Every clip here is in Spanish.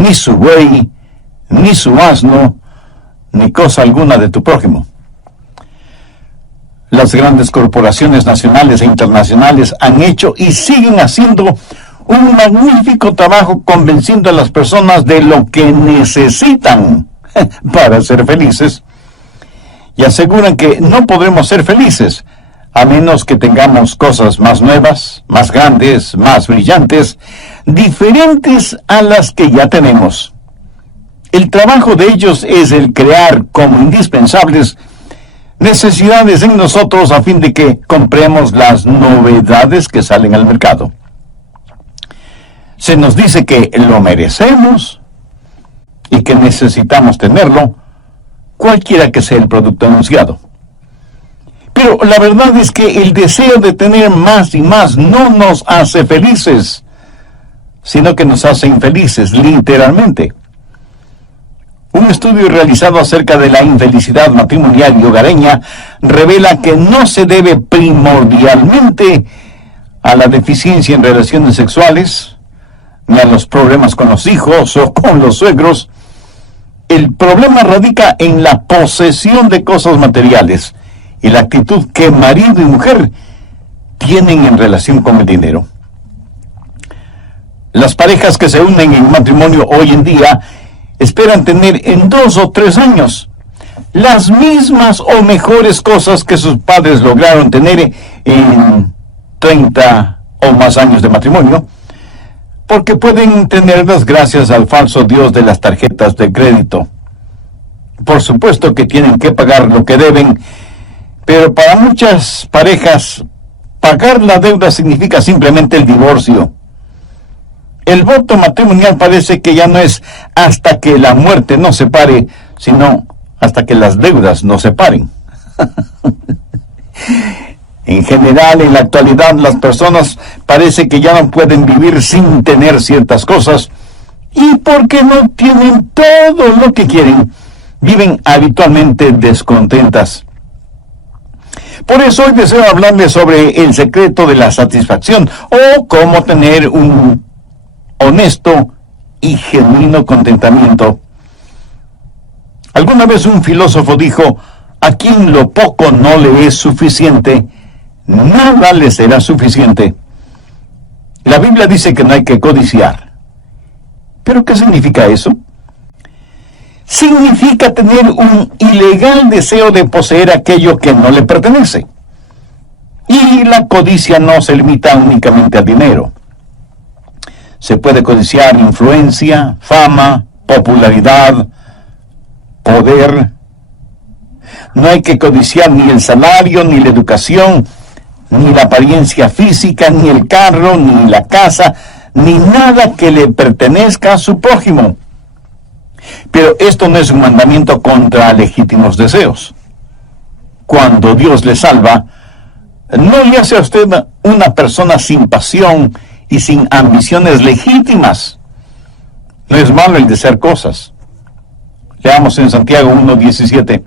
ni su buey, ni su asno, ni cosa alguna de tu prójimo. Las grandes corporaciones nacionales e internacionales han hecho y siguen haciendo un magnífico trabajo convenciendo a las personas de lo que necesitan para ser felices, y aseguran que no podremos ser felices a menos que tengamos cosas más nuevas, más grandes, más brillantes, diferentes a las que ya tenemos. El trabajo de ellos es el crear como indispensables necesidades en nosotros a fin de que compremos las novedades que salen al mercado. Se nos dice que lo merecemos y que necesitamos tenerlo, cualquiera que sea el producto anunciado. Pero la verdad es que el deseo de tener más y más no nos hace felices, sino que nos hace infelices, literalmente. Un estudio realizado acerca de la infelicidad matrimonial y hogareña revela que no se debe primordialmente a la deficiencia en relaciones sexuales, ni a los problemas con los hijos o con los suegros. El problema radica en la posesión de cosas materiales y la actitud que marido y mujer tienen en relación con el dinero. Las parejas que se unen en matrimonio hoy en día esperan tener en 2 o 3 años las mismas o mejores cosas que sus padres lograron tener en 30 o más años de matrimonio, porque pueden tenerlas gracias al falso Dios de las tarjetas de crédito. Por supuesto que tienen que pagar lo que deben, pero para muchas parejas, pagar la deuda significa simplemente el divorcio. El voto matrimonial parece que ya no es hasta que la muerte nos separe, sino hasta que las deudas nos separen. En general, en la actualidad, las personas parece que ya no pueden vivir sin tener ciertas cosas, y porque no tienen todo lo que quieren, viven habitualmente descontentas. Por eso hoy deseo hablarles sobre el secreto de la satisfacción, o cómo tener un honesto y genuino contentamiento. Alguna vez un filósofo dijo: a quien lo poco no le es suficiente, nada le será suficiente. La Biblia dice que no hay que codiciar. ¿Pero qué significa eso? Significa tener un ilegal deseo de poseer aquello que no le pertenece. Y la codicia no se limita únicamente al dinero. Se puede codiciar influencia, fama, popularidad, poder. No hay que codiciar ni el salario, ni la educación, ni la apariencia física, ni el carro, ni la casa, ni nada que le pertenezca a su prójimo. Pero esto no es un mandamiento contra legítimos deseos. Cuando Dios le salva, no le hace a usted una persona sin pasión y sin ambiciones legítimas. No es malo el desear cosas. Leamos en Santiago 1:17.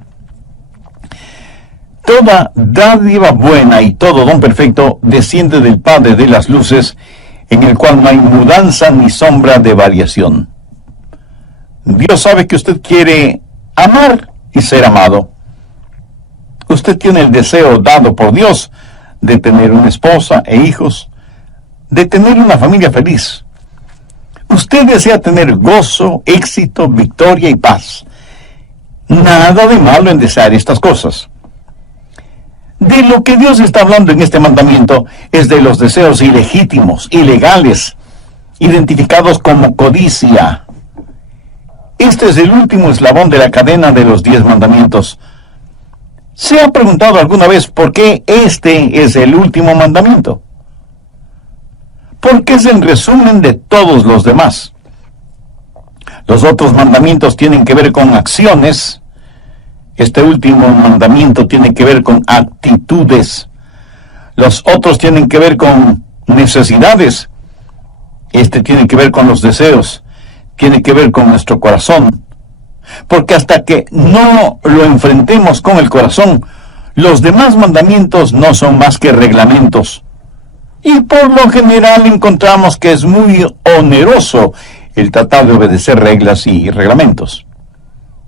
Toda dádiva buena y todo don perfecto desciende del Padre de las luces, en el cual no hay mudanza ni sombra de variación. Dios sabe que usted quiere amar y ser amado. Usted tiene el deseo dado por Dios de tener una esposa e hijos, de tener una familia feliz. Usted desea tener gozo, éxito, victoria y paz. Nada de malo en desear estas cosas. De lo que Dios está hablando en este mandamiento es de los deseos ilegítimos, ilegales, identificados como codicia. Este es el último eslabón de la cadena de los 10 mandamientos. ¿Se ha preguntado alguna vez por qué este es el último mandamiento? Porque es el resumen de todos los demás. Los otros mandamientos tienen que ver con acciones. Este último mandamiento tiene que ver con actitudes. Los otros tienen que ver con necesidades. Este tiene que ver con los deseos. Tiene que ver con nuestro corazón. Porque hasta que no lo enfrentemos con el corazón, los demás mandamientos no son más que reglamentos. Y por lo general encontramos que es muy oneroso el tratar de obedecer reglas y reglamentos.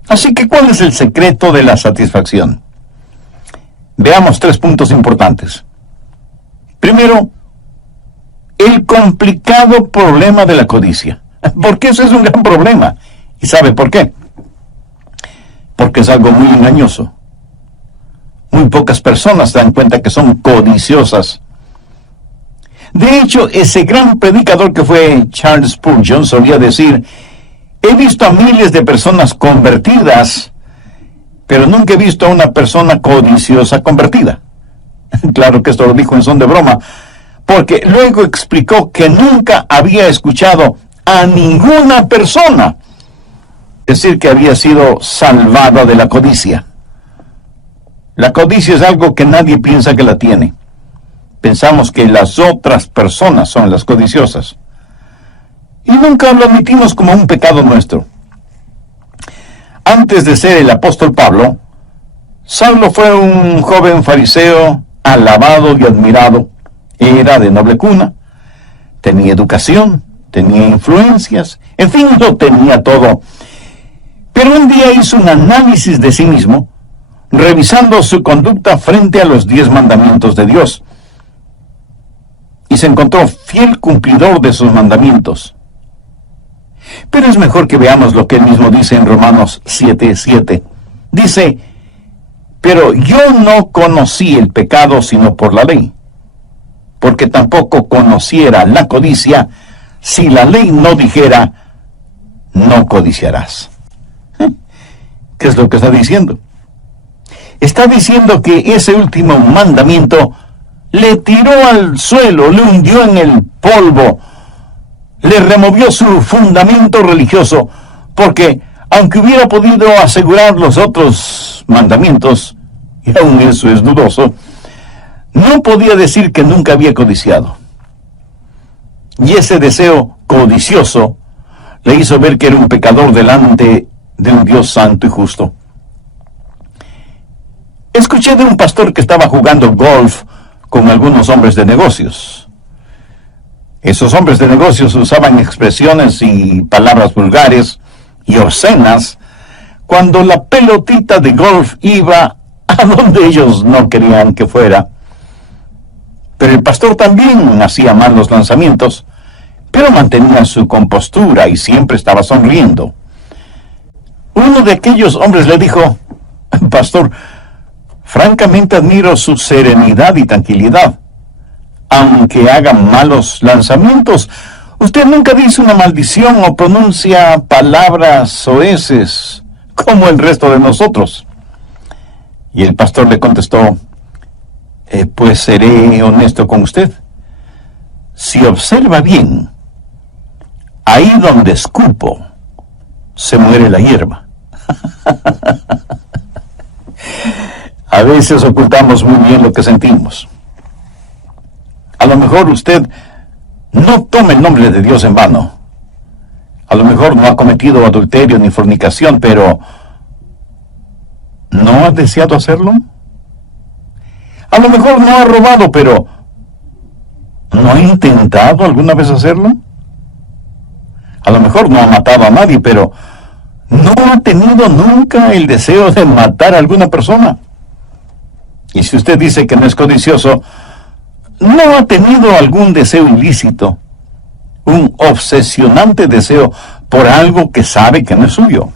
Así que, ¿cuál es el secreto de la satisfacción? Veamos 3 puntos importantes. Primero, el complicado problema de la codicia. Porque ese es un gran problema. ¿Y sabe por qué? Porque es algo muy engañoso. Muy pocas personas se dan cuenta que son codiciosas. De hecho, ese gran predicador que fue Charles Spurgeon solía decir: he visto a miles de personas convertidas, pero nunca he visto a una persona codiciosa convertida. Claro que esto lo dijo en son de broma, porque luego explicó que nunca había escuchado a ninguna persona decir que había sido salvada de la codicia. La codicia es algo que nadie piensa que la tiene. Pensamos que las otras personas son las codiciosas. Y nunca lo admitimos como un pecado nuestro. Antes de ser el apóstol Pablo, Saulo fue un joven fariseo alabado y admirado. Era de noble cuna, tenía educación, tenía influencias, en fin, lo tenía todo. Pero un día hizo un análisis de sí mismo, revisando su conducta frente a los 10 mandamientos de Dios. Y se encontró fiel cumplidor de sus mandamientos. Pero es mejor que veamos lo que él mismo dice en Romanos 7:7. Dice: pero yo no conocí el pecado sino por la ley, porque tampoco conociera la codicia si la ley no dijera: no codiciarás. ¿Qué es lo que está diciendo? Está diciendo que ese último mandamiento le tiró al suelo, le hundió en el polvo, le removió su fundamento religioso, porque aunque hubiera podido asegurar los otros mandamientos, y aún eso es dudoso, no podía decir que nunca había codiciado. Y ese deseo codicioso le hizo ver que era un pecador delante de un Dios santo y justo. Escuché de un pastor que estaba jugando golf con algunos hombres de negocios. Esos hombres de negocios usaban expresiones y palabras vulgares y obscenas cuando la pelotita de golf iba a donde ellos no querían que fuera. Pero el pastor también hacía malos lanzamientos, pero mantenía su compostura y siempre estaba sonriendo. Uno de aquellos hombres le dijo: pastor, francamente admiro su serenidad y tranquilidad. Aunque haga malos lanzamientos, usted nunca dice una maldición o pronuncia palabras soeces como el resto de nosotros. Y el pastor le contestó: pues seré honesto con usted. Si observa bien, ahí donde escupo, se muere la hierba. A veces ocultamos muy bien lo que sentimos. A lo mejor usted no tome el nombre de Dios en vano. A lo mejor no ha cometido adulterio ni fornicación, pero ¿no ha deseado hacerlo? A lo mejor no ha robado, pero ¿no ha intentado alguna vez hacerlo? A lo mejor no ha matado a nadie, pero ¿no ha tenido nunca el deseo de matar a alguna persona? Y si usted dice que no es codicioso, ¿no ha tenido algún deseo ilícito? Un obsesionante deseo por algo que sabe que no es suyo.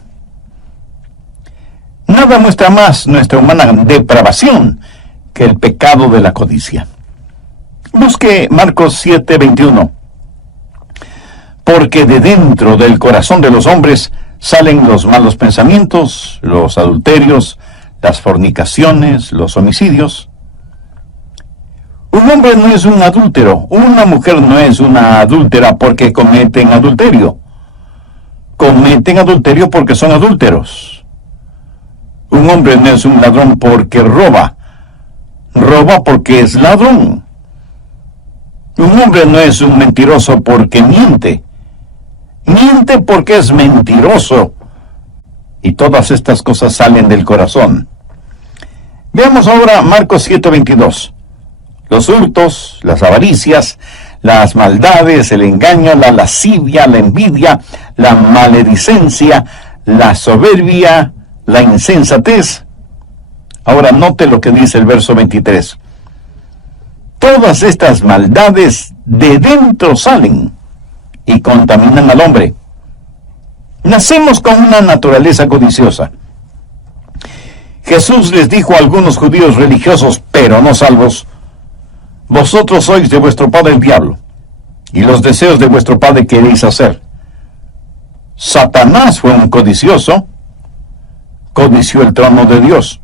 Nada muestra más nuestra humana depravación que el pecado de la codicia. Busque Marcos 7:21. Porque de dentro del corazón de los hombres salen los malos pensamientos, los adulterios, las fornicaciones, los homicidios. Un hombre no es un adúltero, una mujer no es una adúltera porque cometen adulterio. Cometen adulterio porque son adúlteros. Un hombre no es un ladrón porque roba. Roba porque es ladrón. Un hombre no es un mentiroso porque miente. Miente porque es mentiroso. Y todas estas cosas salen del corazón. Veamos ahora Marcos 7:22. Los hurtos, las avaricias, las maldades, el engaño, la lascivia, la envidia, la maledicencia, la soberbia, la insensatez. Ahora note lo que dice el verso 23. Todas estas maldades de dentro salen y contaminan al hombre. Nacemos con una naturaleza codiciosa. Jesús les dijo a algunos judíos religiosos, pero no salvos: vosotros sois de vuestro padre el diablo, y los deseos de vuestro padre queréis hacer. Satanás fue un codicioso, codició el trono de Dios,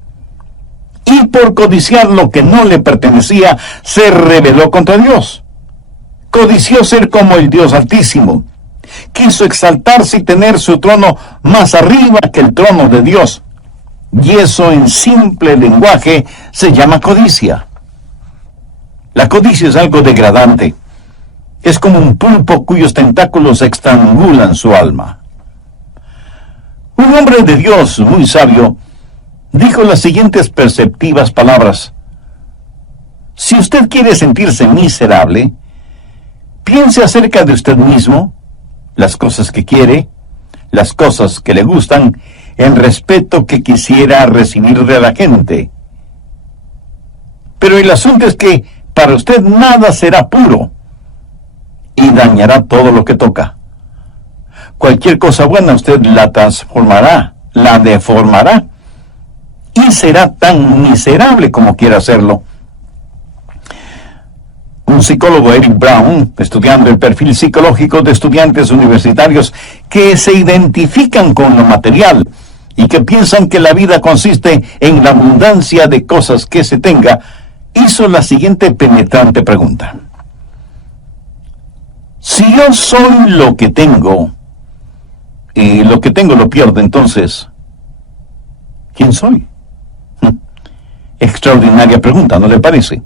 y por codiciar lo que no le pertenecía, se rebeló contra Dios. Codició ser como el Dios Altísimo. Quiso exaltarse y tener su trono más arriba que el trono de Dios. Y eso, en simple lenguaje, se llama codicia. La codicia es algo degradante. Es como un pulpo cuyos tentáculos estrangulan su alma. Un hombre de Dios muy sabio dijo las siguientes perceptivas palabras: si usted quiere sentirse miserable, piense acerca de usted mismo, las cosas que quiere, las cosas que le gustan, el respeto que quisiera recibir de la gente. Pero el asunto es que para usted nada será puro y dañará todo lo que toca. Cualquier cosa buena usted la transformará, la deformará, y será tan miserable como quiera hacerlo. Un psicólogo, Eric Brown, estudiando el perfil psicológico de estudiantes universitarios que se identifican con lo material y que piensan que la vida consiste en la abundancia de cosas que se tenga, hizo la siguiente penetrante pregunta: si yo soy lo que tengo, y lo que tengo lo pierdo, entonces, ¿quién soy? Extraordinaria pregunta, ¿no le parece?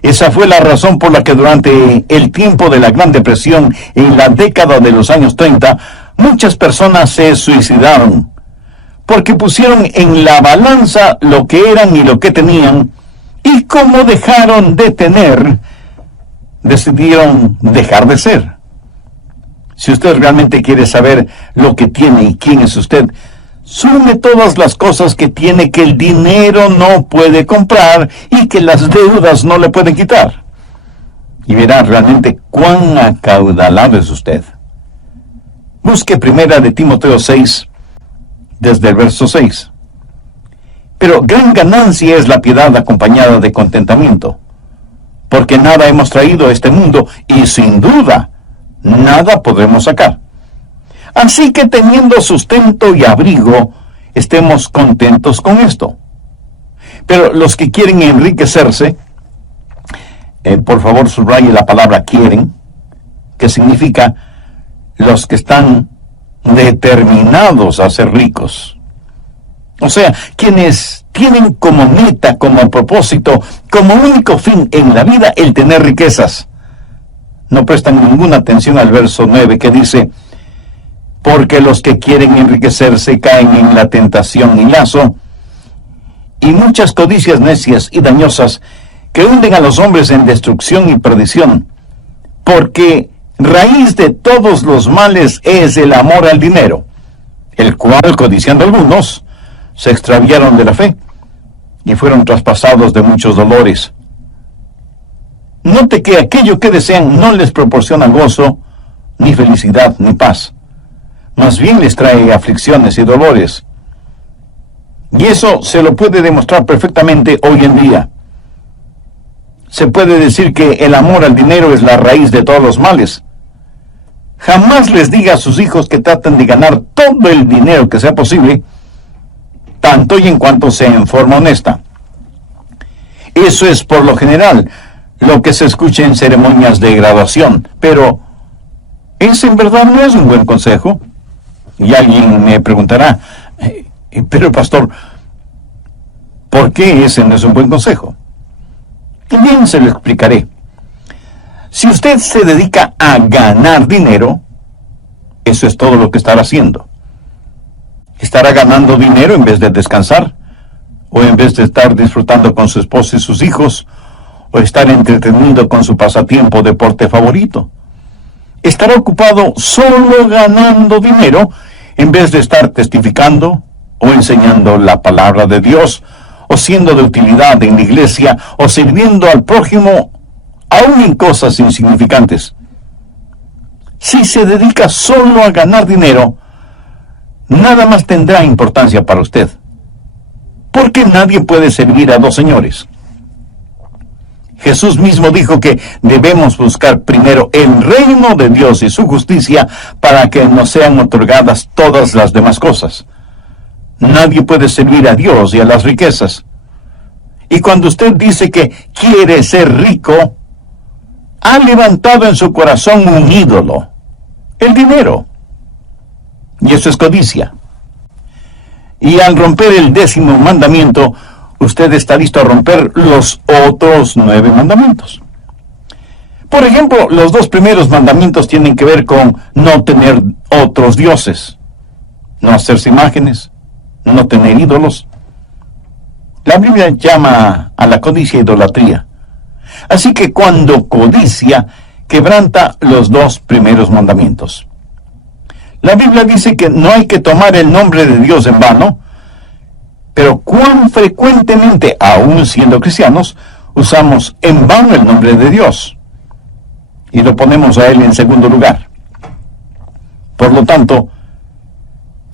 Esa fue la razón por la que durante el tiempo de la Gran Depresión, en la década de los años 30, muchas personas se suicidaron, porque pusieron en la balanza lo que eran y lo que tenían, y como dejaron de tener, decidieron dejar de ser. Si usted realmente quiere saber lo que tiene y quién es usted, sume todas las cosas que tiene que el dinero no puede comprar y que las deudas no le pueden quitar, y verá realmente cuán acaudalado es usted. Busque primera de Timoteo 6, desde el verso 6. Pero gran ganancia es la piedad acompañada de contentamiento, porque nada hemos traído a este mundo y sin duda nada podremos sacar. Así que teniendo sustento y abrigo, estemos contentos con esto. Pero los que quieren enriquecerse, por favor subraye la palabra quieren, que significa los que están determinados a ser ricos. O sea, quienes tienen como meta, como propósito, como único fin en la vida el tener riquezas. No prestan ninguna atención al verso 9 que dice: porque los que quieren enriquecerse caen en la tentación y lazo, y muchas codicias necias y dañosas que hunden a los hombres en destrucción y perdición, porque raíz de todos los males es el amor al dinero, el cual, codiciando algunos, se extraviaron de la fe y fueron traspasados de muchos dolores. Note que aquello que desean no les proporciona gozo, ni felicidad, ni paz. Más bien les trae aflicciones y dolores. Y eso se lo puede demostrar perfectamente hoy en día. Se puede decir que el amor al dinero es la raíz de todos los males. Jamás les diga a sus hijos que traten de ganar todo el dinero que sea posible, tanto y en cuanto sea en forma honesta. Eso es por lo general lo que se escucha en ceremonias de graduación, pero ese en verdad no es un buen consejo. Y alguien me preguntará: pero pastor, ¿por qué ese no es un buen consejo? Y bien, se lo explicaré. Si usted se dedica a ganar dinero, eso es todo lo que estará haciendo. Estará ganando dinero en vez de descansar, o en vez de estar disfrutando con su esposa y sus hijos, o estar entretenido con su pasatiempo o deporte favorito. Estará ocupado solo ganando dinero en vez de estar testificando o enseñando la palabra de Dios, o siendo de utilidad en la iglesia, o sirviendo al prójimo, aún en cosas insignificantes. Si se dedica solo a ganar dinero, nada más tendrá importancia para usted, porque nadie puede servir a dos señores. Jesús mismo dijo que debemos buscar primero el reino de Dios y su justicia para que nos sean otorgadas todas las demás cosas. Nadie puede servir a Dios y a las riquezas. Y cuando usted dice que quiere ser rico, ha levantado en su corazón un ídolo, el dinero. Y eso es codicia. Y al romper el 10º mandamiento, usted está listo a romper los otros 9 mandamientos. Por ejemplo, los 2 primeros mandamientos tienen que ver con no tener otros dioses, no hacerse imágenes, no tener ídolos. La Biblia llama a la codicia idolatría. Así que cuando codicia, quebranta los 2 primeros mandamientos. La Biblia dice que no hay que tomar el nombre de Dios en vano, pero cuán frecuentemente, aún siendo cristianos, usamos en vano el nombre de Dios y lo ponemos a Él en segundo lugar. Por lo tanto,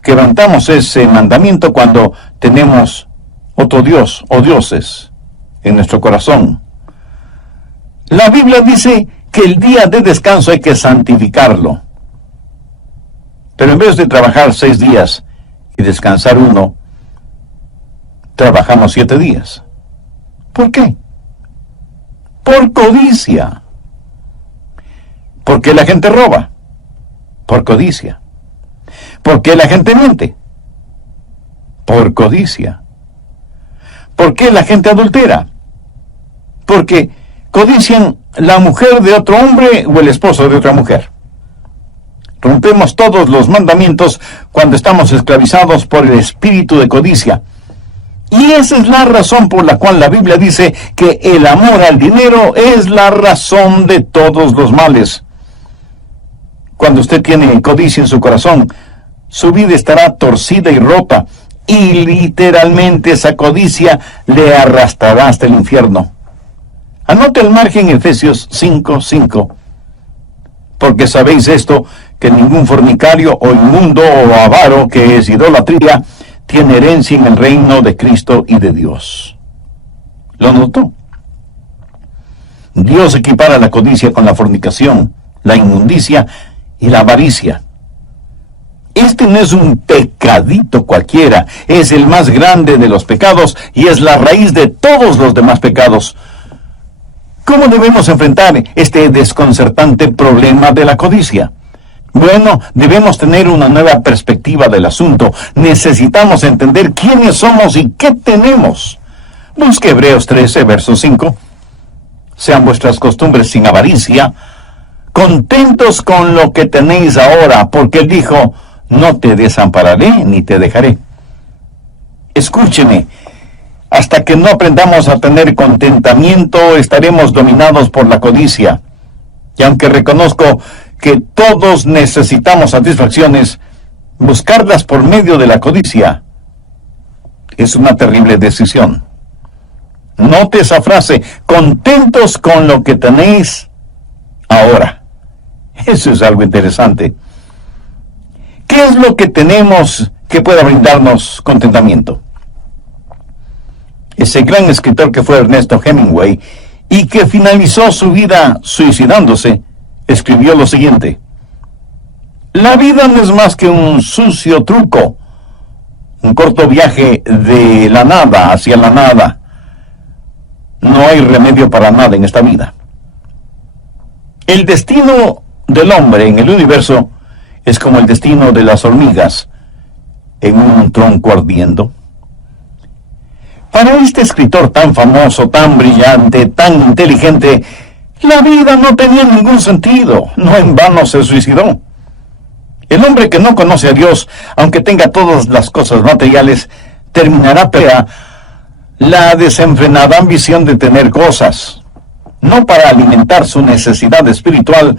quebrantamos ese mandamiento cuando tenemos otro Dios o dioses en nuestro corazón. La Biblia dice que el día de descanso hay que santificarlo. Pero en vez de trabajar 6 días y descansar 1, trabajamos 7 días. ¿Por qué? Por codicia. ¿Por qué la gente roba? Por codicia. ¿Por qué la gente miente? Por codicia. ¿Por qué la gente adultera? Porque codician la mujer de otro hombre o el esposo de otra mujer. Rompemos todos los mandamientos cuando estamos esclavizados por el espíritu de codicia. Y esa es la razón por la cual la Biblia dice que el amor al dinero es la razón de todos los males. Cuando usted tiene codicia en su corazón, su vida estará torcida y rota, y literalmente esa codicia le arrastrará hasta el infierno. Anote el margen Efesios 5:5. Porque sabéis esto, que ningún fornicario o inmundo o avaro, que es idolatría, tiene herencia en el reino de Cristo y de Dios. ¿Lo notó? Dios equipara la codicia con la fornicación, la inmundicia y la avaricia. Este no es un pecadito cualquiera, es el más grande de los pecados y es la raíz de todos los demás pecados. ¿Cómo debemos enfrentar este desconcertante problema de la codicia? Bueno, debemos tener una nueva perspectiva del asunto. Necesitamos entender quiénes somos y qué tenemos. Busque Hebreos 13, verso 5. Sean vuestras costumbres sin avaricia, contentos con lo que tenéis ahora, porque Él dijo, no te desampararé ni te dejaré. Escúcheme, hasta que no aprendamos a tener contentamiento, estaremos dominados por la codicia. Y aunque reconozco que todos necesitamos satisfacciones, buscarlas por medio de la codicia es una terrible decisión. Note esa frase, contentos con lo que tenéis ahora. Eso es algo interesante. ¿Qué es lo que tenemos que pueda brindarnos contentamiento? Ese gran escritor que fue Ernesto Hemingway y que finalizó su vida suicidándose, escribió lo siguiente: la vida no es más que un sucio truco, un corto viaje de la nada hacia la nada. No hay remedio para nada en esta vida. El destino del hombre en el universo es como el destino de las hormigas en un tronco ardiendo. Para este escritor tan famoso, tan brillante, tan inteligente, la vida no tenía ningún sentido. No en vano se suicidó. El hombre que no conoce a Dios, aunque tenga todas las cosas materiales, terminará por la desenfrenada ambición de tener cosas. no para alimentar su necesidad espiritual,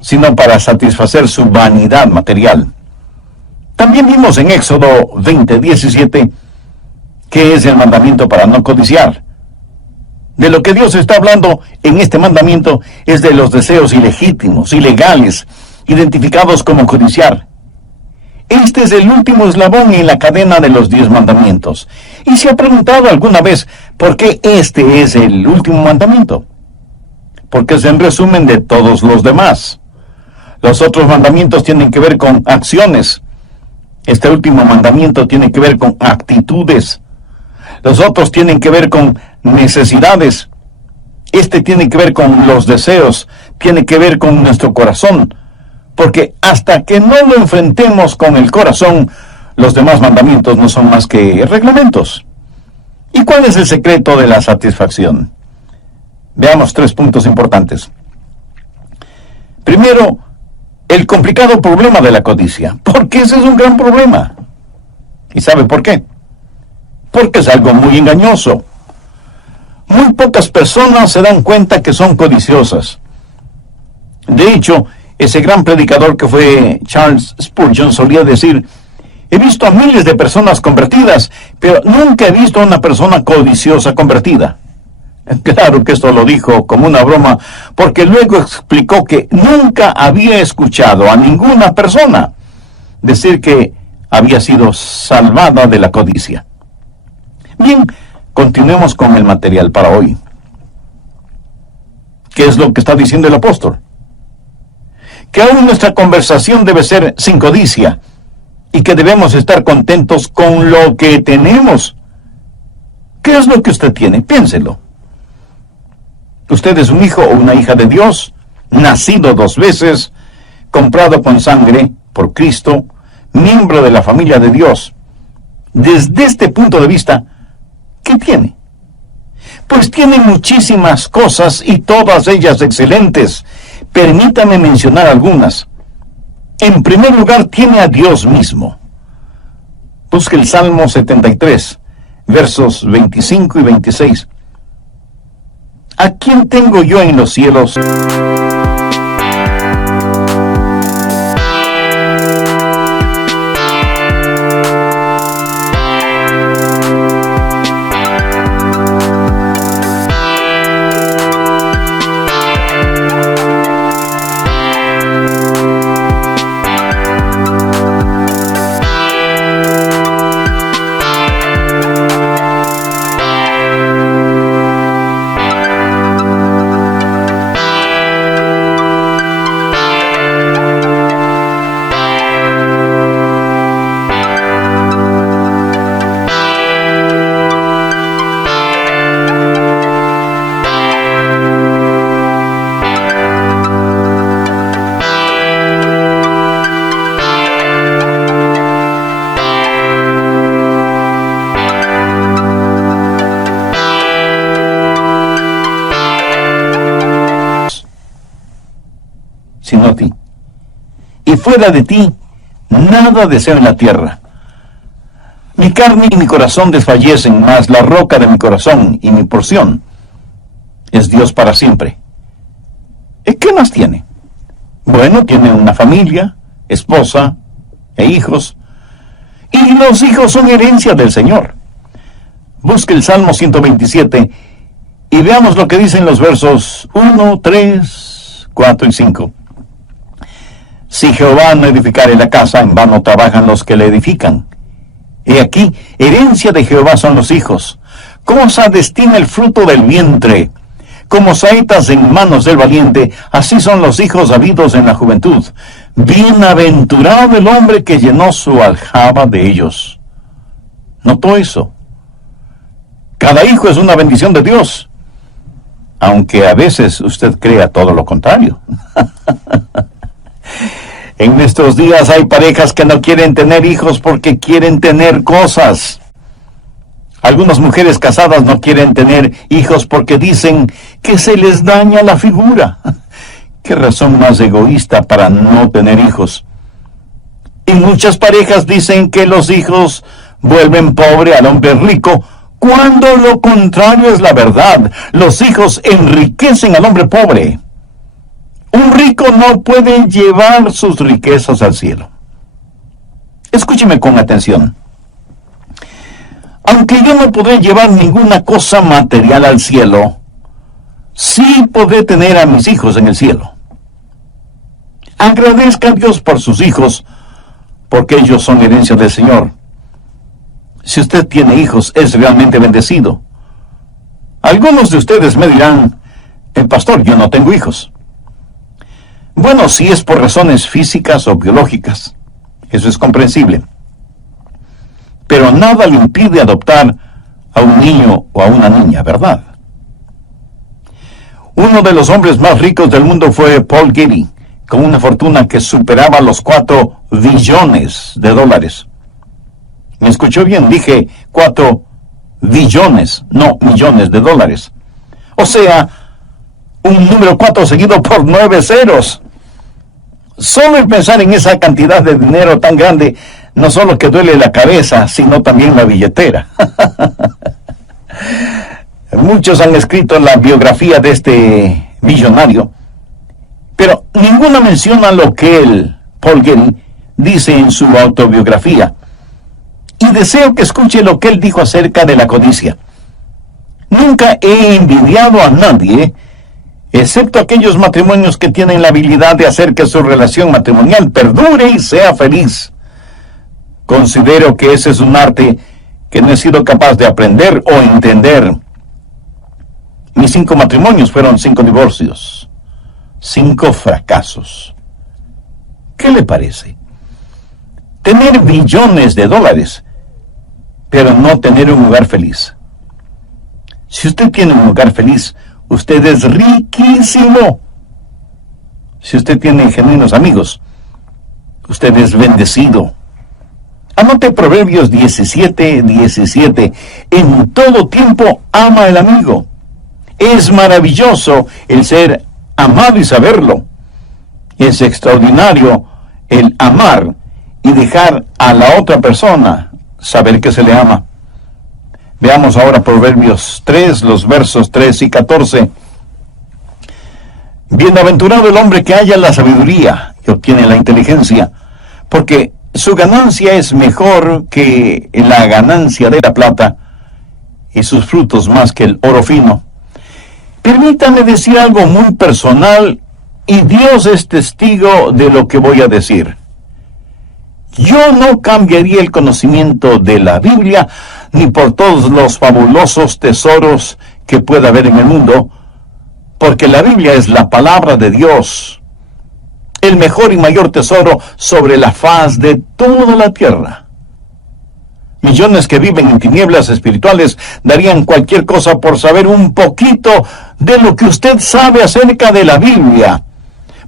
sino para satisfacer su vanidad material. También vimos en Éxodo 20:17 que es el mandamiento para no codiciar. De lo que Dios está hablando en este mandamiento es de los deseos ilegítimos, ilegales, identificados como codiciar. Este es el último eslabón en la cadena de los 10 mandamientos. ¿Y se ha preguntado alguna vez por qué este es el último mandamiento? Porque es en resumen de todos los demás. Los otros mandamientos tienen que ver con acciones. Este último mandamiento tiene que ver con actitudes. Los otros tienen que ver con necesidades. Este tiene que ver con los deseos, tiene que ver con nuestro corazón. Porque hasta que no lo enfrentemos con el corazón, los demás mandamientos no son más que reglamentos. ¿Y cuál es el secreto de la satisfacción? Veamos 3 puntos importantes. Primero, el complicado problema de la codicia. Porque ese es un gran problema. ¿Y sabe por qué? Porque es algo muy engañoso. Muy pocas personas se dan cuenta que son codiciosas. De hecho, ese gran predicador que fue Charles Spurgeon solía decir: he visto a miles de personas convertidas, pero nunca he visto a una persona codiciosa convertida. Claro que esto lo dijo como una broma, porque luego explicó que nunca había escuchado a ninguna persona decir que había sido salvada de la codicia. Bien, continuemos con el material para hoy. ¿Qué es lo que está diciendo el apóstol? Que aún nuestra conversación debe ser sin codicia y que debemos estar contentos con lo que tenemos. ¿Qué es lo que usted tiene? Piénselo. Usted es un hijo o una hija de Dios, nacido 2 veces, comprado con sangre por Cristo, miembro de la familia de Dios. Desde este punto de vista, ¿qué tiene? Pues tiene muchísimas cosas y todas ellas excelentes. Permítame mencionar algunas. En primer lugar, tiene a Dios mismo. Busque el Salmo 73, versos 25 y 26. ¿A quién tengo yo en los cielos? Sino a ti. Y fuera de ti, nada deseo en la tierra. Mi carne y mi corazón desfallecen, mas la roca de mi corazón y mi porción es Dios para siempre. ¿Y qué más tiene? Bueno, tiene una familia, esposa e hijos. Y los hijos son herencia del Señor. Busque el Salmo 127 y veamos lo que dicen los versos 1, 3, 4 y 5. Si Jehová no edificare la casa, en vano trabajan los que la edifican. He aquí, herencia de Jehová son los hijos. Cosa destina el fruto del vientre. Como saetas en manos del valiente, así son los hijos habidos en la juventud. Bienaventurado el hombre que llenó su aljaba de ellos. ¿Notó eso? Cada hijo es una bendición de Dios, aunque a veces usted crea todo lo contrario. En nuestros días hay parejas que no quieren tener hijos porque quieren tener cosas. Algunas mujeres casadas no quieren tener hijos porque dicen que se les daña la figura. ¿Qué razón más egoísta para no tener hijos? Y muchas parejas dicen que los hijos vuelven pobre al hombre rico cuando lo contrario es la verdad. Los hijos enriquecen al hombre pobre. Un rico no puede llevar sus riquezas al cielo. Escúcheme con atención. Aunque yo no podré llevar ninguna cosa material al cielo, sí podré tener a mis hijos en el cielo. Agradezca a Dios por sus hijos, porque ellos son herencia del Señor. Si usted tiene hijos, es realmente bendecido. Algunos de ustedes me dirán, pastor, yo no tengo hijos. Bueno, si es por razones físicas o biológicas, eso es comprensible. Pero nada le impide adoptar a un niño o a una niña, ¿verdad? Uno de los hombres más ricos del mundo fue Paul Getty, con una fortuna que superaba los 4 billones de dólares. ¿Me escuchó bien? Dije 4 billones, no millones de dólares. O sea, un número 4 seguido por 9 ceros. Solo el pensar en esa cantidad de dinero tan grande, no solo que duele la cabeza, sino también la billetera. Muchos han escrito la biografía de este millonario, pero ninguno menciona lo que él, Paul Getty, dice en su autobiografía. Y deseo que escuche lo que él dijo acerca de la codicia. Nunca he envidiado a nadie, excepto aquellos matrimonios que tienen la habilidad de hacer que su relación matrimonial perdure y sea feliz. Considero que ese es un arte que no he sido capaz de aprender o entender. Mis 5 matrimonios fueron 5 divorcios, 5 fracasos. ¿Qué le parece? Tener billones de dólares, pero no tener un hogar feliz. Si usted tiene un hogar feliz, usted es riquísimo. Si usted tiene genuinos amigos, usted es bendecido. Anote Proverbios 17:17. En todo tiempo ama el amigo. Es maravilloso el ser amado y saberlo. Es extraordinario el amar y dejar a la otra persona saber que se le ama. Veamos ahora Proverbios 3, los versos 3 y 14. Bienaventurado el hombre que halla la sabiduría y obtiene la inteligencia, porque su ganancia es mejor que la ganancia de la plata, y sus frutos más que el oro fino. Permítame decir algo muy personal, y Dios es testigo de lo que voy a decir. Yo no cambiaría el conocimiento de la Biblia, ni por todos los fabulosos tesoros que pueda haber en el mundo, porque la Biblia es la palabra de Dios, el mejor y mayor tesoro sobre la faz de toda la tierra. Millones que viven en tinieblas espirituales darían cualquier cosa por saber un poquito de lo que usted sabe acerca de la Biblia,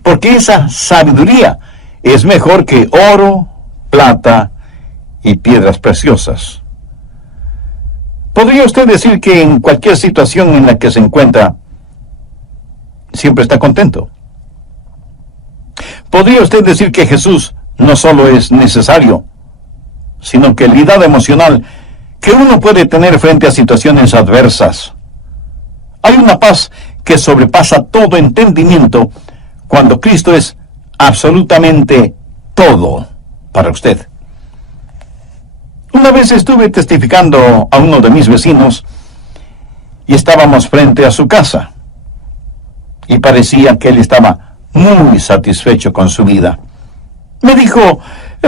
porque esa sabiduría es mejor que oro, plata y piedras preciosas. ¿Podría usted decir que en cualquier situación en la que se encuentra, siempre está contento? ¿Podría usted decir que Jesús no solo es necesario, sino que la unidad emocional que uno puede tener frente a situaciones adversas? Hay una paz que sobrepasa todo entendimiento cuando Cristo es absolutamente todo para usted. Una vez estuve testificando a uno de mis vecinos y estábamos frente a su casa y parecía que él estaba muy satisfecho con su vida. Me dijo: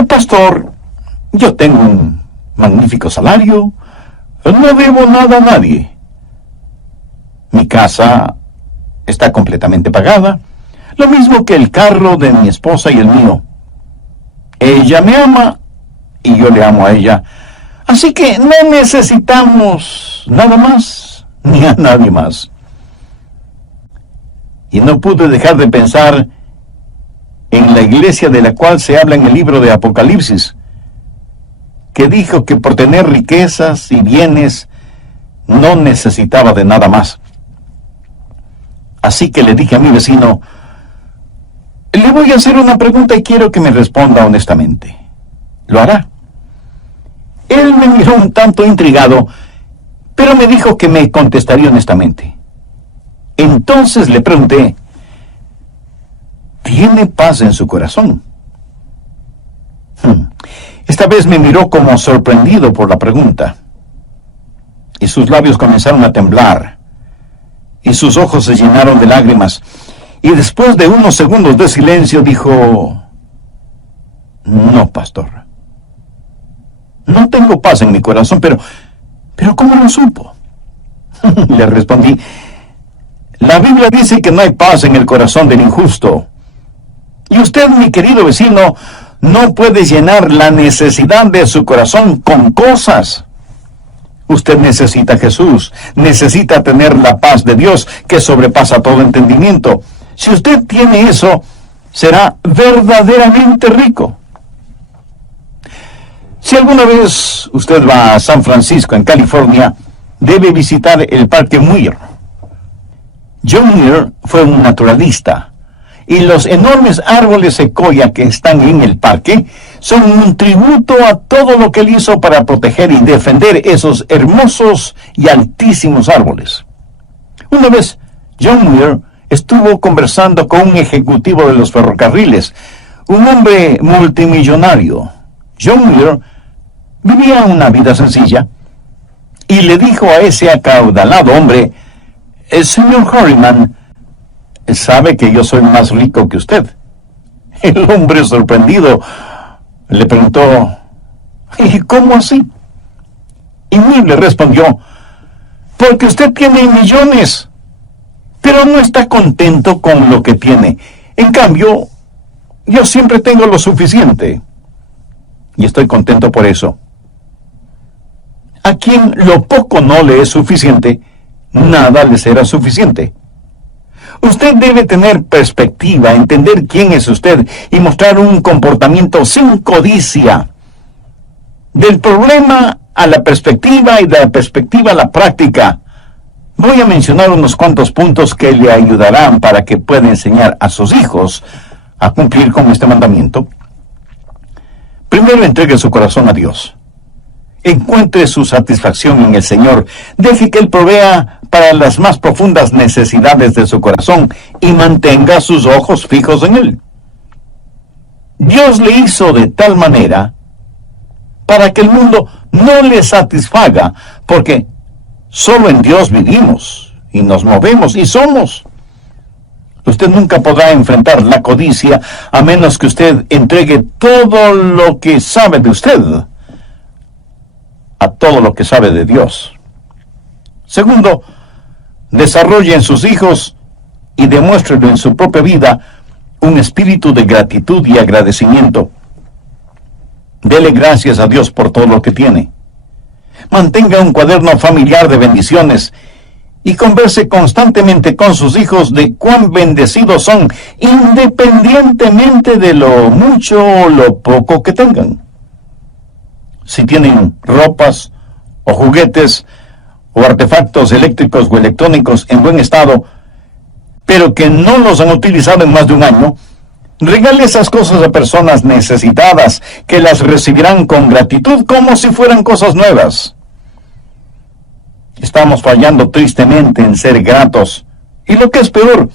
pastor, yo tengo un magnífico salario, no debo nada a nadie. Mi casa está completamente pagada, lo mismo que el carro de mi esposa y el mío. Ella me ama y yo le amo a ella, así que no necesitamos nada más ni a nadie más. Y no pude dejar de pensar en la iglesia de la cual se habla en el libro de Apocalipsis, que dijo que por tener riquezas y bienes no necesitaba de nada más. Así que le dije a mi vecino: le voy a hacer una pregunta y quiero que me responda honestamente. ¿Lo hará? Él me miró un tanto intrigado, pero me dijo que me contestaría honestamente. Entonces le pregunté, ¿tiene paz en su corazón? Esta vez me miró como sorprendido por la pregunta, y sus labios comenzaron a temblar, y sus ojos se llenaron de lágrimas, y después de unos segundos de silencio dijo, no, pastor, no tengo paz en mi corazón, pero ¿cómo lo supo? Le respondí, la Biblia dice que no hay paz en el corazón del injusto, y usted, mi querido vecino, no puede llenar la necesidad de su corazón con cosas. Usted necesita a Jesús, necesita tener la paz de Dios que sobrepasa todo entendimiento. Si usted tiene eso, será verdaderamente rico. Si alguna vez usted va a San Francisco, en California, debe visitar el Parque Muir. John Muir fue un naturalista, y los enormes árboles secoya que están en el parque son un tributo a todo lo que él hizo para proteger y defender esos hermosos y altísimos árboles. Una vez, John Muir estuvo conversando con un ejecutivo de los ferrocarriles, un hombre multimillonario. John Muir vivía una vida sencilla y le dijo a ese acaudalado hombre, señor Harriman, ¿sabe que yo soy más rico que usted? El hombre, sorprendido, le preguntó, ¿y cómo así? Y Muir le respondió, porque usted tiene millones, pero no está contento con lo que tiene. En cambio, yo siempre tengo lo suficiente, y estoy contento por eso. A quien lo poco no le es suficiente, nada le será suficiente. Usted debe tener perspectiva, entender quién es usted y mostrar un comportamiento sin codicia. Del problema a la perspectiva y de la perspectiva a la práctica. Voy a mencionar unos cuantos puntos que le ayudarán para que pueda enseñar a sus hijos a cumplir con este mandamiento. Primero, entregue su corazón a Dios. Encuentre su satisfacción en el Señor. Deje que Él provea para las más profundas necesidades de su corazón y mantenga sus ojos fijos en Él. Dios le hizo de tal manera para que el mundo no le satisfaga, porque solo en Dios vivimos y nos movemos y somos. Usted nunca podrá enfrentar la codicia a menos que usted entregue todo lo que sabe de usted a todo lo que sabe de Dios. Segundo, desarrolle en sus hijos y demuéstrelo en su propia vida un espíritu de gratitud y agradecimiento. Dele gracias a Dios por todo lo que tiene. Mantenga un cuaderno familiar de bendiciones y converse constantemente con sus hijos de cuán bendecidos son, independientemente de lo mucho o lo poco que tengan. Si tienen ropas o juguetes o artefactos eléctricos o electrónicos en buen estado, pero que no los han utilizado en más de un año, regale esas cosas a personas necesitadas que las recibirán con gratitud como si fueran cosas nuevas. Estamos fallando tristemente en ser gratos, y lo que es peor,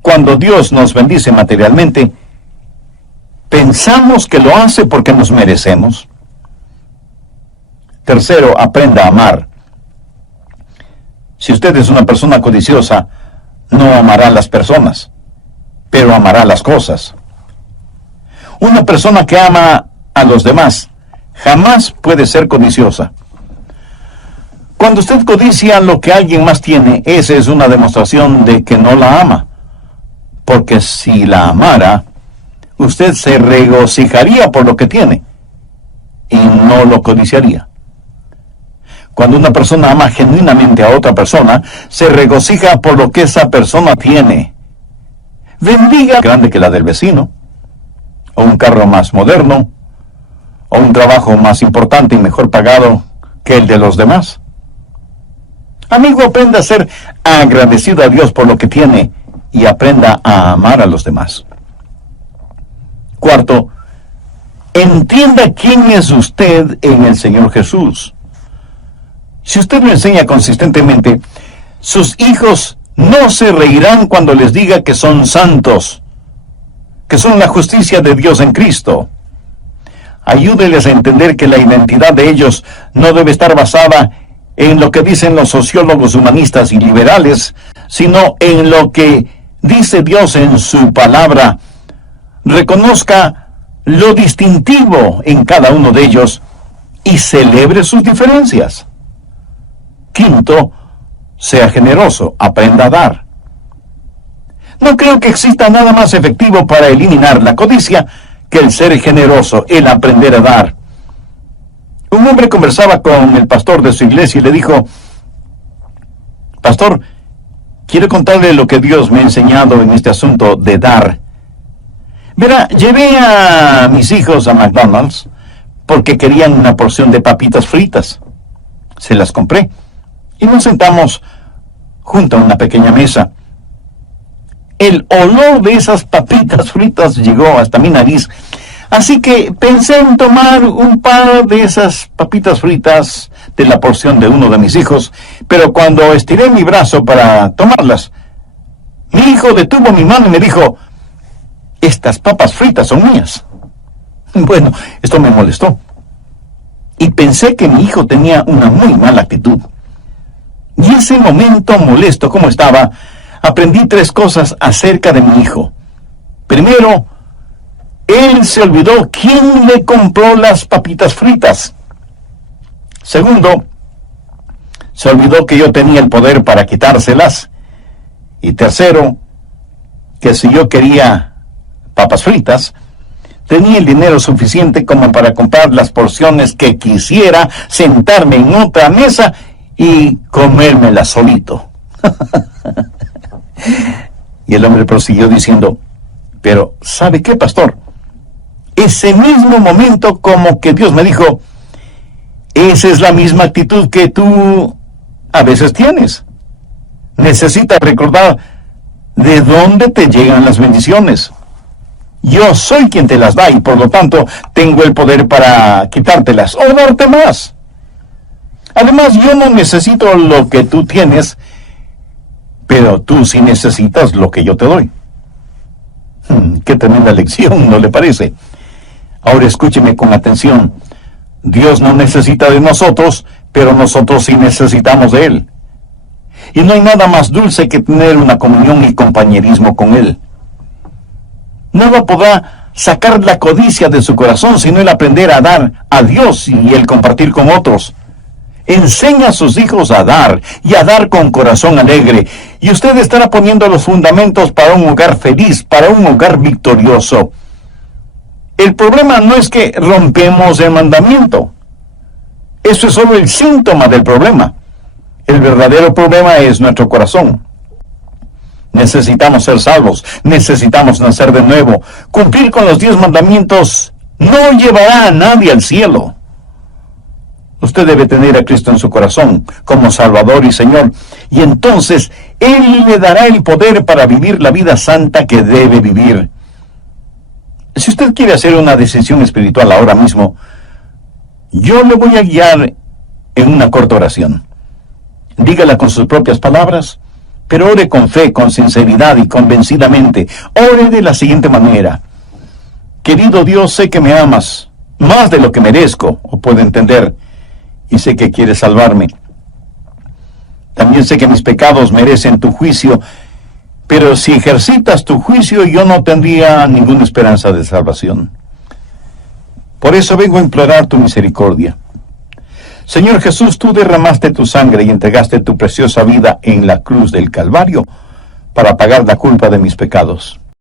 cuando Dios nos bendice materialmente, pensamos que lo hace porque nos merecemos. Tercero, aprenda a amar. Si usted es una persona codiciosa, no amará a las personas, pero amará las cosas. Una persona que ama a los demás jamás puede ser codiciosa. Cuando usted codicia lo que alguien más tiene, esa es una demostración de que no la ama. Porque si la amara, usted se regocijaría por lo que tiene y no lo codiciaría. Cuando una persona ama genuinamente a otra persona, se regocija por lo que esa persona tiene. Bendiga grande que la del vecino, o un carro más moderno, o un trabajo más importante y mejor pagado que el de los demás. Amigo, aprenda a ser agradecido a Dios por lo que tiene y aprenda a amar a los demás. Cuarto, entienda quién es usted en el Señor Jesús. Si usted lo enseña consistentemente, sus hijos no se reirán cuando les diga que son santos, que son la justicia de Dios en Cristo. Ayúdeles a entender que la identidad de ellos no debe estar basada en lo que dicen los sociólogos humanistas y liberales, sino en lo que dice Dios en su palabra. Reconozca lo distintivo en cada uno de ellos y celebre sus diferencias. Quinto, sea generoso, aprenda a dar. No creo que exista nada más efectivo para eliminar la codicia que el ser generoso, el aprender a dar. Un hombre conversaba con el pastor de su iglesia y le dijo: pastor, quiero contarle lo que Dios me ha enseñado en este asunto de dar. Verá, llevé a mis hijos a McDonald's porque querían una porción de papitas fritas. Se las compré y nos sentamos junto a una pequeña mesa. El olor de esas papitas fritas llegó hasta mi nariz, así que pensé en tomar un par de esas papitas fritas de la porción de uno de mis hijos, pero cuando estiré mi brazo para tomarlas, mi hijo detuvo mi mano y me dijo: estas papas fritas son mías. Bueno, esto me molestó, y pensé que mi hijo tenía una muy mala actitud. Y ese momento molesto como estaba, aprendí 3 cosas acerca de mi hijo. Primero, él se olvidó quién le compró las papitas fritas. Segundo, se olvidó que yo tenía el poder para quitárselas. Y tercero, que si yo quería papas fritas, tenía el dinero suficiente como para comprar las porciones que quisiera, sentarme en otra mesa y comérmela solito. Y el hombre prosiguió diciendo: pero ¿sabe qué, pastor? Ese mismo momento como que Dios me dijo: esa es la misma actitud que tú a veces tienes. Necesitas recordar de dónde te llegan las bendiciones. Yo soy quien te las da y por lo tanto tengo el poder para quitártelas o darte más. Además, yo no necesito lo que tú tienes, pero tú sí necesitas lo que yo te doy. Qué tremenda lección, ¿no le parece? Ahora escúcheme con atención. Dios no necesita de nosotros, pero nosotros sí necesitamos de Él. Y no hay nada más dulce que tener una comunión y compañerismo con Él. Nada podrá sacar la codicia de su corazón sino el aprender a dar a Dios y el compartir con otros. Enseña a sus hijos a dar y a dar con corazón alegre, y usted estará poniendo los fundamentos para un hogar feliz, para un hogar victorioso. El problema no es que rompemos el mandamiento. Eso es solo el síntoma del problema. El verdadero problema es nuestro corazón. Necesitamos ser salvos, necesitamos nacer de nuevo. Cumplir con los 10 mandamientos no llevará a nadie al cielo. Usted debe tener a Cristo en su corazón como Salvador y Señor, y entonces Él le dará el poder para vivir la vida santa que debe vivir. Si usted quiere hacer una decisión espiritual ahora mismo, yo le voy a guiar en una corta oración. Dígala con sus propias palabras, pero ore con fe, con sinceridad y convencidamente. Ore de la siguiente manera: querido Dios, sé que me amas más de lo que merezco o puedo entender, y sé que quieres salvarme. También sé que mis pecados merecen tu juicio, pero si ejercitas tu juicio yo no tendría ninguna esperanza de salvación. Por eso vengo a implorar tu misericordia. Señor Jesús, tú derramaste tu sangre y entregaste tu preciosa vida en la cruz del Calvario para pagar la culpa de mis pecados.